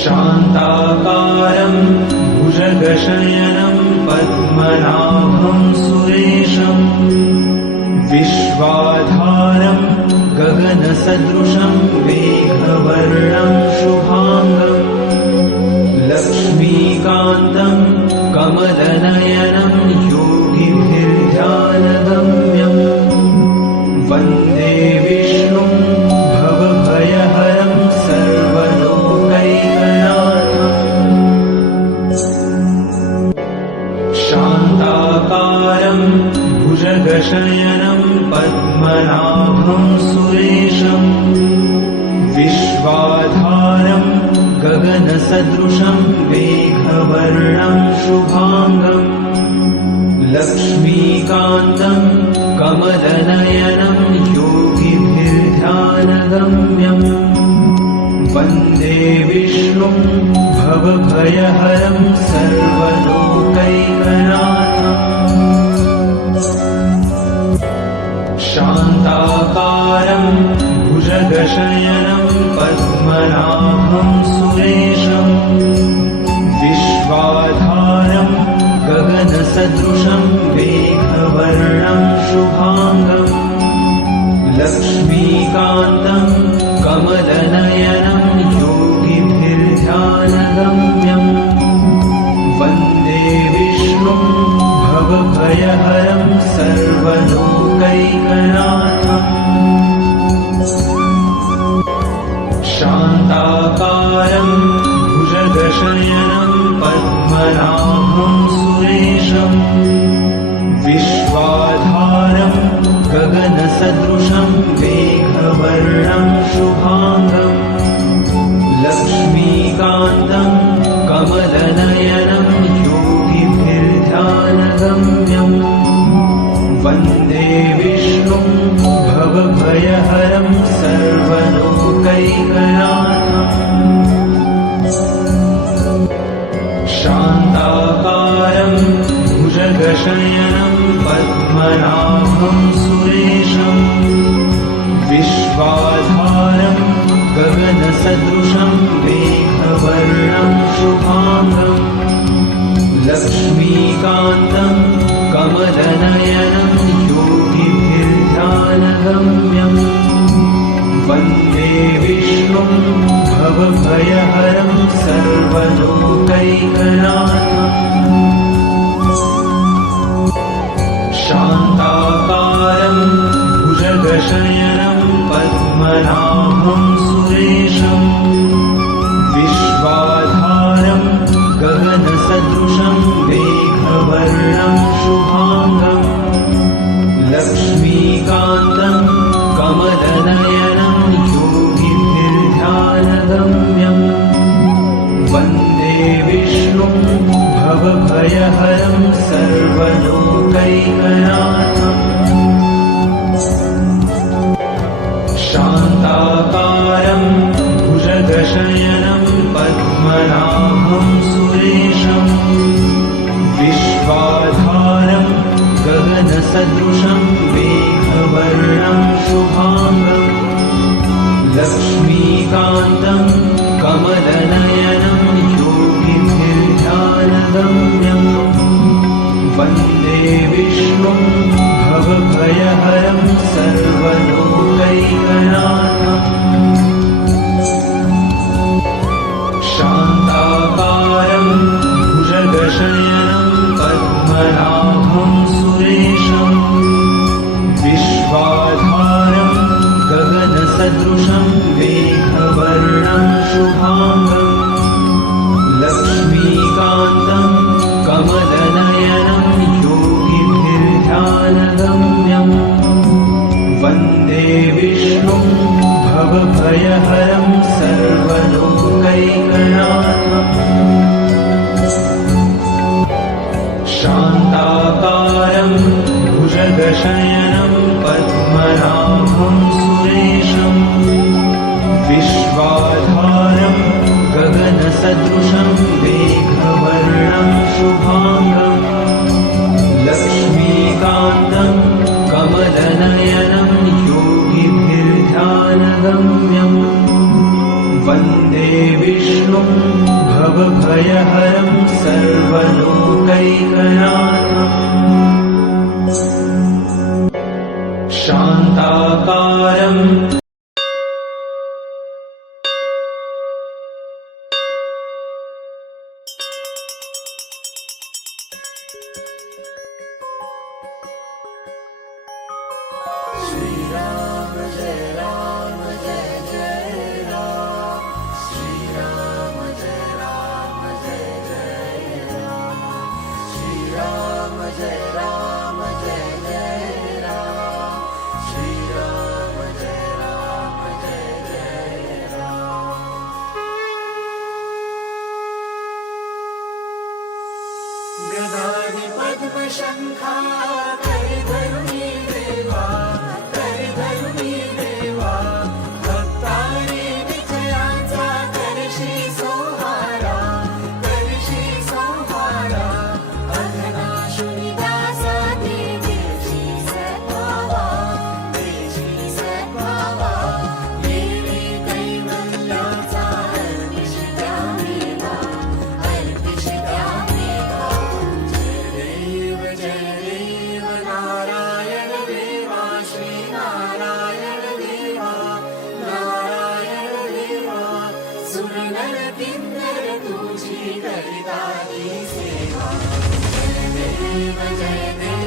शान्ताकारं भुजगशयनं पद्मनाभं सुरेशं विश्वाधारं गगनसदृशं मेघवर्णं शुभांगं लक्ष्मीकान्तं कमलनयनं योगिभिर्ध्यानगम्यं वन्दे विष्णुं भवभयहरं सर्वलोकैकनाथम् शान्ताकारं भुजगशयनं पद्मनाभं सुरेशं विश्वाधारं गगनसदृशं मेघवर्णं शुभांगं लक्ष्मीकान्तं कमलनयनं योगिभिर्ध्यानगम्यं वन्दे विष्णुं भवभयहरं सर्वलोकैकनाथम् शान्ताकारं भुजगशयनं पद्मनाभं सुरेशं विश्वाधारं गगनसदृशं मेघवर्णं शुभांगं लक्ष्मीकान्तं कमलनयनं योगिभिर्ध्यानगम्यं वन्दे विष्णुं भवभयहरं सर्वलोकैकनाथम् शान्ताकारं भुजगशयनं पद्मनाभं सुरेशं विश्वाधारं गगनसदृशं मेघवर्णं शुभांगं लक्ष्मीकान्तं कमलनयनं योगिभिर्ध्यानगम्यं वन्दे विष्णुं भवभयहरं सर्वलोकैकनाथम् शान्ताकारं भुजगशयनं पद्मनाभं सुरेशं विश्वाधारं गगनसदृशं मेघवर्णं शुभांगं लक्ष्मीकान्तं कमलनयनं योगिभिर्ध्यानगम्यं वन्दे विष्णुं भवभयहरं सर्वलोकैकनाथम् शान्ताकारं भुजगशयनं पद्मनाभं सुरेशं विश्वाधारं गगनसदृशं मेघवर्णं शुभांगं लक्ष्मीकान्तं कमलनयनं योगिभिर्ध्यानगम्यं वन्दे विष्णुं भवभयहरं सर्वलोकैकनाथम् शान्ताकारं भुजगशयनं पद्मनाभं सुरेशं विश्वाधारं गगनसदृशं मेघवर्णं शुभांगं लक्ष्मीकान्तं कमलनयनं योगिभिर्ध्यानगम्यं वन्दे विष्णुं भवभयहरं सर्वलोकैकनाथम् शान्ताकारं भुजगशयनं पद्मनाभं सुरेशं विश्वाधारं गगनसदृशं मेघवर्णं शुभांगं लक्ष्मीकान्तं कमलनयनं योगिभिर्ध्यानगम्यं वन्दे विष्णुं भवभयहरं सर्वलोकैकनाथम् शान्ताकारं भुजगशयनं पद्मनाभं सुरेशं विश्वाधारं गगनसदृशं मेघवर्णं शुभांगं लक्ष्मीकान्तं कमलनयनं योगिभिर्ध्यानगम्यं वन्दे वन्दे विष्णुं भवभयहरं सर्वलोकैकनाथम् शान्ताकारम् गदाधि पद्मशङ्खा करिधरुणी देवा करिधरुणी देवा भक्तारे विजयाचा करशी सोहारा अघनाशुनी दासा देशी सद्भावा येणे कैवल्याचा अर्पिष्या मेवा जय देव नारायण देवा श्रीनारायण देवा सुरनर किन्नर तुझी करिता ही सेवा जय देव